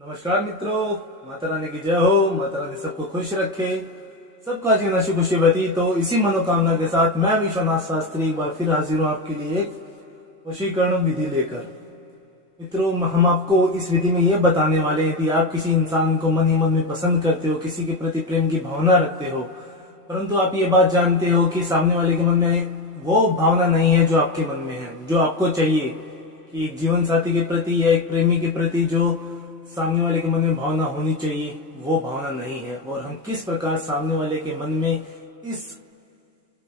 नमस्कार मित्रों, माता रानी की जय हो। माता रानी सबको खुश रखे, सबका जीवन हंसी खुशी व्यतीत हो। इसी मनोकामना के साथ मैं विश्वनाथ शास्त्री एक बार फिर हाजिर हूँ आपके लिए एक वशीकरण विधि लेकर। मित्रों, हम आपको इस विधि में ये बताने वाले हैं, यदि आप किसी इंसान को मन ही मन में पसंद करते हो, किसी के प्रति प्रेम की भावना रखते हो, परंतु आप ये बात जानते हो कि सामने वाले के मन में वो भावना नहीं है जो आपके मन में है, जो आपको चाहिए कि एक जीवन साथी के प्रति या एक प्रेमी के प्रति जो सामने वाले के मन में भावना होनी चाहिए, वो भावना नहीं है। और हम किस प्रकार सामने वाले के मन में इस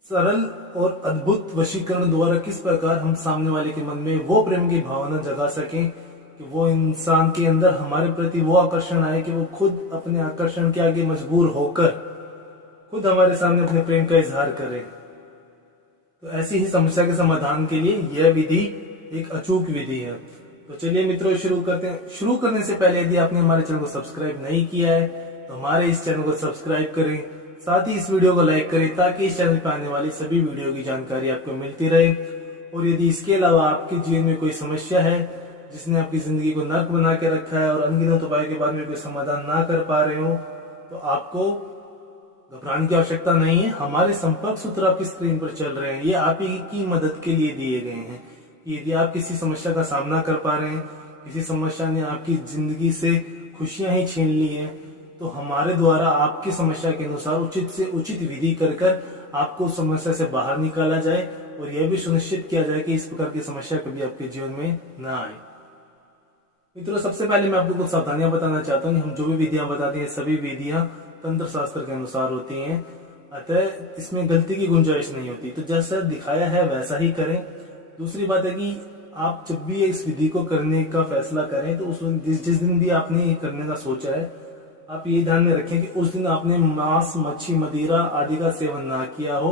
सरल और अद्भुत वशीकरण द्वारा किस प्रकार हम सामने वाले के मन में वो प्रेम की भावना जगा सकें कि वो इंसान के अंदर हमारे प्रति वो आकर्षण आए कि वो खुद अपने आकर्षण के आगे मजबूर होकर खुद हमारे सामने अपने प्रेम का इजहार करे। तो ऐसी ही समस्या के समाधान के लिए यह विधि एक अचूक विधि है। तो चलिए मित्रों, शुरू करते हैं। शुरू करने से पहले यदि आपने हमारे चैनल को सब्सक्राइब नहीं किया है तो हमारे इस चैनल को सब्सक्राइब करें, साथ ही इस वीडियो को लाइक करें ताकि इस चैनल पर आने वाली सभी वीडियो की जानकारी आपको मिलती रहे। और यदि इसके अलावा आपके जीवन में कोई समस्या है जिसने आपकी जिंदगी को नर्क बना के रखा है और अनगिनत उपाय के बाद में कोई समाधान ना कर पा रहे हो, तो आपको घबराने की आवश्यकता नहीं है। हमारे संपर्क सूत्र आपकी स्क्रीन पर चल रहे हैं, ये आप ही की मदद के लिए दिए गए हैं। यदि आप किसी समस्या का सामना कर पा रहे हैं, किसी समस्या ने आपकी जिंदगी से खुशियां ही छीन ली हैं, तो हमारे द्वारा आपकी समस्या के अनुसार उचित से उचित विधि कर आपको उस समस्या से बाहर निकाला जाए और यह भी सुनिश्चित किया जाए कि इस प्रकार की समस्या कभी आपके जीवन में ना आए। मित्रों, सबसे पहले मैं आपको कुछ सावधानियां बताना चाहता हूँ। हम जो भी विधियां बताते हैं सभी विधियां तंत्र शास्त्र के अनुसार होती हैं, अतः इसमें गलती की गुंजाइश नहीं होती। तो जैसा दिखाया है वैसा ही करें। दूसरी बात है कि आप जब भी इस विधि को करने का फैसला करें तो उस जिस दिन भी आपने ये करने का सोचा है, आप ये ध्यान में रखें कि उस दिन आपने मांस, मच्छी, मदिरा आदि का सेवन ना किया हो।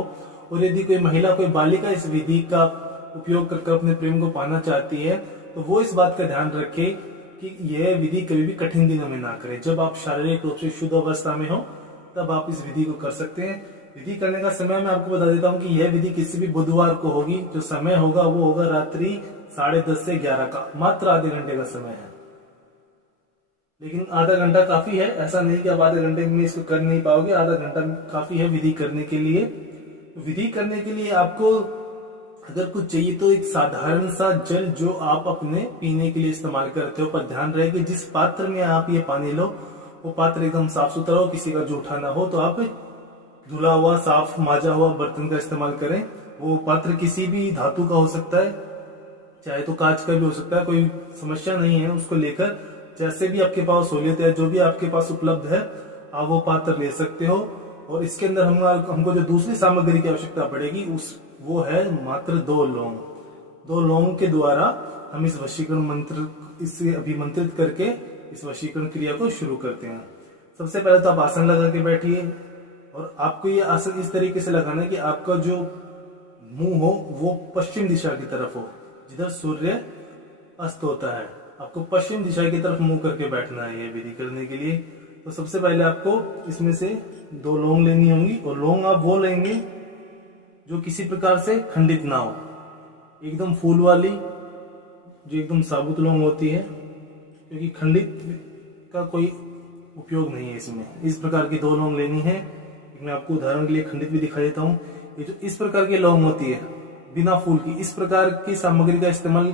और यदि कोई महिला, कोई बालिका इस विधि का उपयोग कर अपने प्रेम को पाना चाहती है तो वो इस बात का ध्यान रखे कि यह विधि कभी भी कठिन दिनों में ना करें। जब आप शारीरिक रूप से शुद्ध अवस्था में हो तब आप इस विधि को कर सकते हैं। विधि करने का समय मैं आपको बता देता हूँ कि यह विधि किसी भी बुधवार को होगी। जो समय होगा वो होगा रात्रि 10:30 से 11 का, मात्र आधे घंटे का समय है। लेकिन आधा घंटा काफी है, ऐसा नहीं कि आप आधे घंटे में इसको कर नहीं पाओगे। आधा घंटा काफी है विधि करने के लिए। विधि करने के लिए आपको अगर कुछ चाहिए तो एक साधारण सा जल जो आप अपने पीने के लिए इस्तेमाल करते हो, पर ध्यान रहे कि जिस पात्र में आप ये पानी लो वो पात्र एकदम साफ सुथरा हो, किसी का जूठा ना हो। तो आप धुला हुआ, साफ माजा हुआ बर्तन का इस्तेमाल करें। वो पात्र किसी भी धातु का हो सकता है, चाहे तो कांच का भी हो सकता है, कोई समस्या नहीं है। उसको लेकर जैसे भी आपके पास सहूलियत है, जो भी आपके पास उपलब्ध है, आप वो पात्र ले सकते हो। और इसके अंदर हमको जो दूसरी सामग्री की आवश्यकता पड़ेगी वो है मात्र 2 लौंग। 2 लौंग के द्वारा हम इस वशीकरण मंत्र इससे अभिमंत्रित करके इस वशीकरण क्रिया को शुरू करते हैं। सबसे पहले तो आप आसन लगा के बैठिए और आपको ये आसन इस तरीके से लगाना है कि आपका जो मुंह हो वो पश्चिम दिशा की तरफ हो, जिधर सूर्य अस्त होता है। आपको पश्चिम दिशा की तरफ मुंह करके बैठना है ये विधि करने के लिए। तो सबसे पहले आपको इसमें से 2 लौंग लेनी होंगी और लौंग आप वो लेंगे जो किसी प्रकार से खंडित ना हो, एकदम फूल वाली, जो एकदम साबुत लौंग होती है, क्योंकि खंडित का कोई उपयोग नहीं है इसमें। इस प्रकार की 2 लौंग लेनी है। मैं आपको उदाहरण के लिए खंडित भी दिखा देता हूँ। ये जो इस प्रकार की लौंग होती है बिना फूल की, इस प्रकार की सामग्री का इस्तेमाल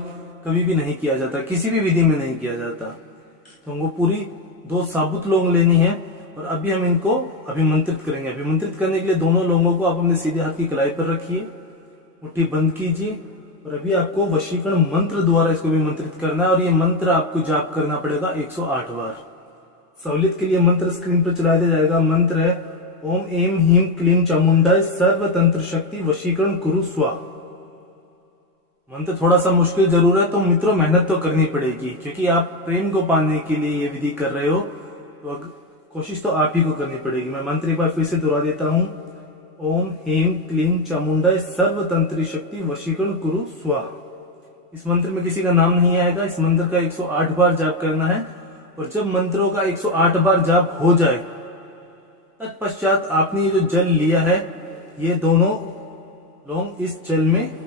कभी भी नहीं किया जाता, किसी भी विधि में नहीं किया जाता। तो हमको पूरी 2 साबुत लौंग लेनी है और अभी हम इनको अभिमंत्रित करेंगे। अभिमंत्रित करने के लिए दोनों लौंगों को आप अपने सीधे हाथ की कलाई पर रखिए, मुट्ठी बंद कीजिए और अभी आपको वशीकरण मंत्र द्वारा इसको अभिमंत्रित करना है। और ये मंत्र आपको जाप करना पड़ेगा 108 बार। सहूलियत के लिए मंत्र स्क्रीन पर चला दिया जाएगा। मंत्र है ओम एम ह्रीम क्लीम चामुंडाय सर्व तंत्र शक्ति वशीकरण कुरु स्वा। मंत्र थोड़ा सा मुश्किल जरूर है, तो मित्रों मेहनत तो करनी पड़ेगी, क्योंकि आप प्रेम को पाने के लिए ये विधि कर रहे हो, तो कोशिश तो आप ही को करनी पड़ेगी। मैं मंत्र एक बार फिर से दोहरा देता हूँ। ओम ह्रीम क्लीम चामुंडाय सर्व तंत्री शक्ति वशीकरण कुरु स्वा। इस मंत्र में किसी का नाम नहीं आएगा। इस मंत्र का 108 बार जाप करना है और जब मंत्रों का 108 बार जाप हो जाए तत्पश्चात आपने ये जो जल लिया है, ये दोनों लौंग इस जल में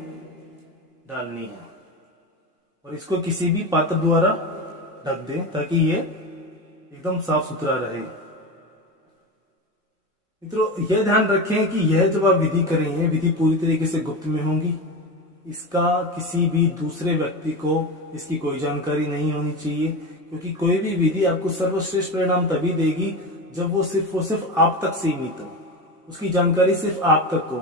डालनी है और इसको किसी भी पात्र द्वारा ढक दें ताकि ये एकदम साफ सुथरा रहे। मित्रों, यह ध्यान रखें कि यह जब आप विधि करेंगे, विधि पूरी तरीके से गुप्त में होंगी। इसका किसी भी दूसरे व्यक्ति को इसकी कोई जानकारी नहीं होनी चाहिए, क्योंकि कोई भी विधि आपको सर्वश्रेष्ठ परिणाम तभी देगी जब वो सिर्फ और सिर्फ आप तक सीमित हो, उसकी जानकारी सिर्फ आप तक हो।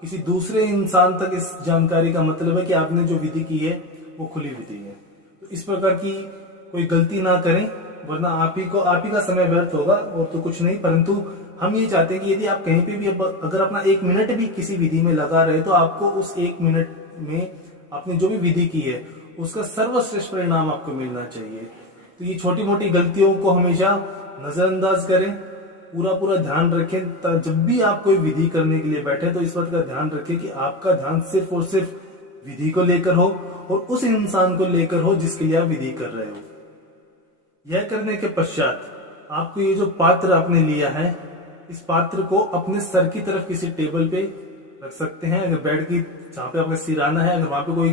किसी दूसरे इंसान तक इस जानकारी का मतलब है कि आपने जो विधि की है वो खुली विधि है। तो इस प्रकार की कोई गलती ना करें, वरना आप ही का समय व्यर्थ होगा और तो कुछ नहीं। परंतु हम ये चाहते हैं कि यदि आप कहीं पे भी अगर अपना 1 मिनट भी किसी विधि में लगा रहे तो आपको उस 1 मिनट में आपने जो भी विधि की है उसका सर्वश्रेष्ठ परिणाम आपको मिलना चाहिए। तो ये छोटी मोटी गलतियों को हमेशा नजरअंदाज करें, पूरा ध्यान रखें। जब भी आप कोई विधि करने के लिए बैठे तो इस बात का ध्यान रखें कि आपका ध्यान सिर्फ और सिर्फ विधि को लेकर हो और उस इंसान को लेकर हो जिसके लिए आप विधि कर रहे हो। यह करने के पश्चात आपको ये जो पात्र आपने लिया है, इस पात्र को अपने सर की तरफ किसी टेबल पे रख सकते हैं। अगर बेड की जहां पे आपका सिराना है, अगर वहां पे कोई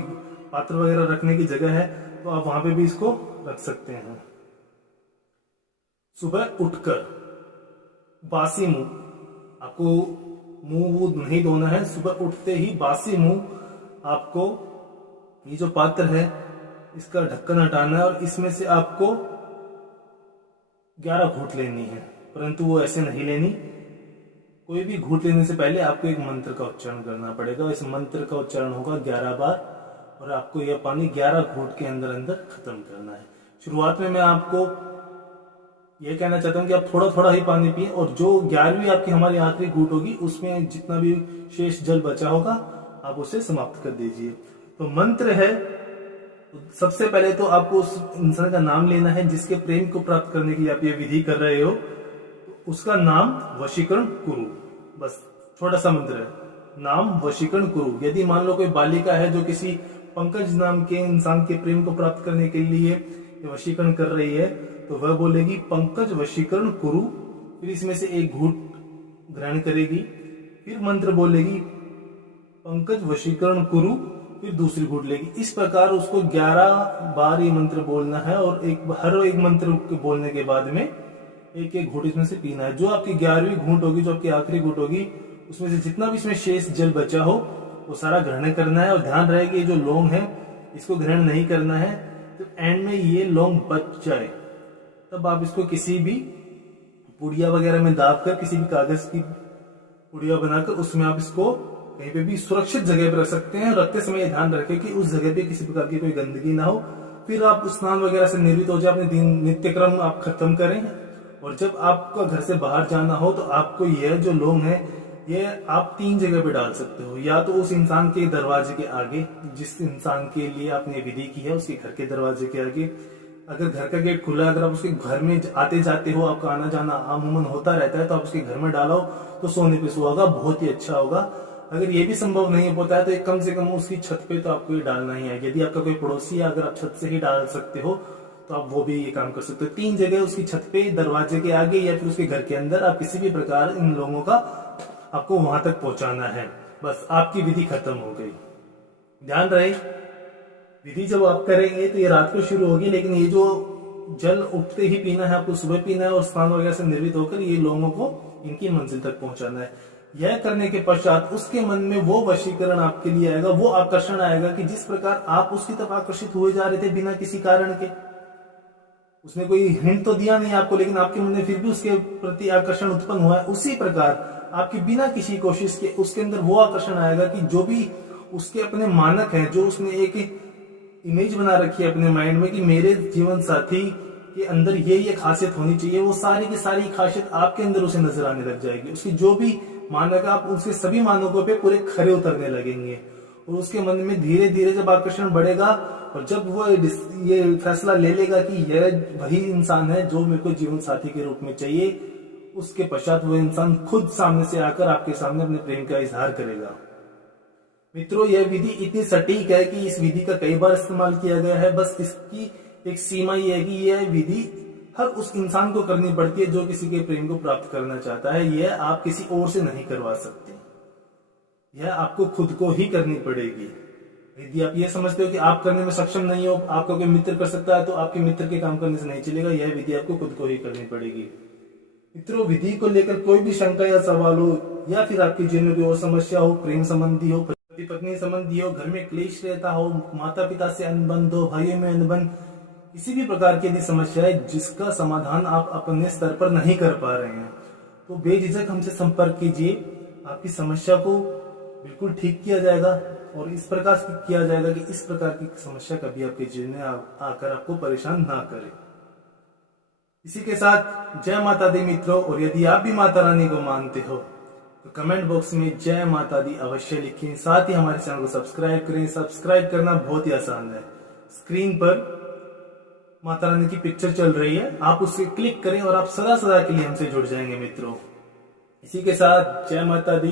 पात्र वगैरह रखने की जगह है तो आप वहां पे भी इसको रख सकते हैं। सुबह उठकर बासी मुंह, आपको मुंह नहीं धोना है। सुबह उठते ही बासी मुंह आपको ये जो पात्र है इसका ढक्कन हटाना है और इसमें से आपको 11 घूंट लेनी है, परंतु वो ऐसे नहीं लेनी। कोई भी घूंट लेने से पहले आपको एक मंत्र का उच्चारण करना पड़ेगा। इस मंत्र का उच्चारण होगा 11 बार और आपको यह पानी 11 घूंट के अंदर अंदर खत्म करना है। शुरुआत में मैं आपको यह कहना चाहता हूं कि आप थोड़ा थोड़ा ही पानी पिए और जो 11वीं आपकी हमारी आखिरी घूंट होगी उसमें जितना भी शेष जल बचा होगा आप उसे समाप्त कर दीजिए। तो मंत्र है, सबसे पहले तो आपको उस इंसान का नाम लेना है जिसके प्रेम को प्राप्त करने के लिए आप ये विधि कर रहे हो। उसका नाम वशीकरण कुरु, बस छोटा सा मंत्र है, नाम वशीकरण कुरु। यदि मान लो कोई बालिका है जो किसी पंकज नाम के इंसान के प्रेम को प्राप्त करने के लिए वशीकरण कर रही है तो वह बोलेगी पंकज वशीकरण कुरु, फिर इसमें से एक घूंट ग्रहण करेगी, फिर मंत्र बोलेगी पंकज वशीकरण कुरु, फिर दूसरी घूंट लेगी। इस प्रकार उसको 11 बार ये मंत्र बोलना है और हर एक मंत्र के बोलने के बाद में एक एक घूंट इसमें से पीना है। जो आपकी 11वीं घूंट होगी, जो आपकी आखिरी घूंट होगी, उसमें से जितना भी इसमें शेष जल बचा हो वो सारा ग्रहण करना है। और ध्यान रहे कि ये जो लौंग है इसको ग्रहण नहीं करना है। तो एंड में ये लौंग बच जाए तब आप इसको किसी भी पुड़िया वगैरह में दाब कर, किसी भी कागज की पुड़िया बनाकर उसमें आप इसको कहीं पे भी सुरक्षित जगह पर रख सकते हैं। रखते समय ध्यान रखें कि उस जगह पे किसी प्रकार की कोई गंदगी ना हो। फिर आप स्नान वगैरह से निर्वित हो जाए, अपने दिन नित्य क्रम आप खत्म करें और जब आपका घर से बाहर जाना हो तो आपको यह जो लौंग है ये आप 3 जगह पे डाल सकते हो। या तो उस इंसान के दरवाजे के आगे, जिस इंसान के लिए आपने विधि की है उसके घर के दरवाजे के आगे। अगर घर का गेट खुला है, अगर आप उसके घर में आते जाते हो, आपका आना जाना अमूमन होता रहता है, तो आप उसके घर में डालो तो सोने पे सुहागा, बहुत ही अच्छा होगा। अगर ये भी संभव नहीं होता है तो एक कम से कम उसकी छत पे तो आपको ये डालना ही है। यदि आपका कोई पड़ोसी है, अगर आप छत से ही डाल सकते हो तो आप वो भी ये काम कर सकते हो। 3 जगह उसकी छत पे, दरवाजे के आगे या फिर उसके घर के अंदर आप किसी भी प्रकार इन लोगों का आपको वहां तक पहुंचाना है। बस आपकी विधि खत्म हो गई। ध्यान रहे, विधि जब आप करेंगे तो ये रात को शुरू होगी, लेकिन ये जो जल उठते ही पीना है, आपको सुबह पीना है और स्नान वगैरह से निर्वित होकर ये लोगों को इनकी मंजिल तक पहुंचाना है। यह करने के पश्चात उसके मन में वो वशीकरण आपके लिए आएगा, वो आकर्षण आएगा कि जिस प्रकार आप उसकी तरफ आकर्षित हुए जा रहे थे बिना किसी कारण के। उसने कोई हिंट तो दिया नहीं आपको, लेकिन आपके मन में फिर भी उसके प्रति आकर्षण उत्पन्न हुआ है। उसी प्रकार आपकी बिना किसी कोशिश के उसके अंदर वो आकर्षण आएगा कि जो भी उसके अपने मानक है, जो उसने एक इमेज बना रखी है अपने माइंड में कि मेरे जीवन साथी के अंदर ये खासियत होनी चाहिए, वो सारी की सारी खासियत आपके अंदर उसे नजर आने लग जाएगी। उसकी जो भी मानक, आप उसके सभी मानकों पे पूरे खरे उतरने लगेंगे और उसके मन में धीरे धीरे जब आकर्षण बढ़ेगा और जब वो ये फैसला ले लेगा कि यह वही इंसान है जो मेरे को जीवन साथी के रूप में चाहिए, उसके पश्चात वो इंसान खुद सामने से आकर आपके सामने अपने प्रेम का इजहार करेगा। मित्रों, यह विधि इतनी सटीक है कि इस विधि का कई बार इस्तेमाल किया गया है। बस इसकी एक सीमा यह है कि यह विधि हर उस इंसान को करनी पड़ती है जो किसी के प्रेम को प्राप्त करना चाहता है। यह आप किसी और से नहीं करवा सकते, यह आपको खुद को ही करनी पड़ेगी। यदि आप ये समझते हो कि आप करने में सक्षम नहीं हो, आपका कोई मित्र कर सकता है, तो आपके मित्र के काम करने से नहीं चलेगा। यह विधि आपको खुद को ही करनी पड़ेगी। मित्रों, विधि को लेकर कोई भी शंका या सवाल हो, या फिर आपके जीवन में कोई और समस्या हो, प्रेम संबंधी हो, पति पत्नी संबंधी हो, घर में क्लेश रहता हो, माता पिता से अनबन हो, भाइयों में अनबन, किसी भी प्रकार की यदि समस्या है जिसका समाधान आप अपने स्तर पर नहीं कर पा रहे हैं, तो बेझिझक हमसे संपर्क कीजिए। आपकी समस्या को बिल्कुल ठीक किया जाएगा और इस प्रकार किया जाएगा कि इस प्रकार की समस्या कभी आपके जीवन में आकर आपको परेशान ना करे। इसी के साथ जय माता दी मित्रों, और यदि आप भी माता रानी को मानते हो तो कमेंट बॉक्स में जय माता दी अवश्य लिखें। साथ ही हमारे चैनल को सब्सक्राइब करें। सब्सक्राइब करना बहुत ही आसान है। स्क्रीन पर माता रानी की पिक्चर चल रही है, आप उससे क्लिक करें और आप सदा सदा के लिए हमसे जुड़ जाएंगे मित्रों। इसी के साथ जय माता दी।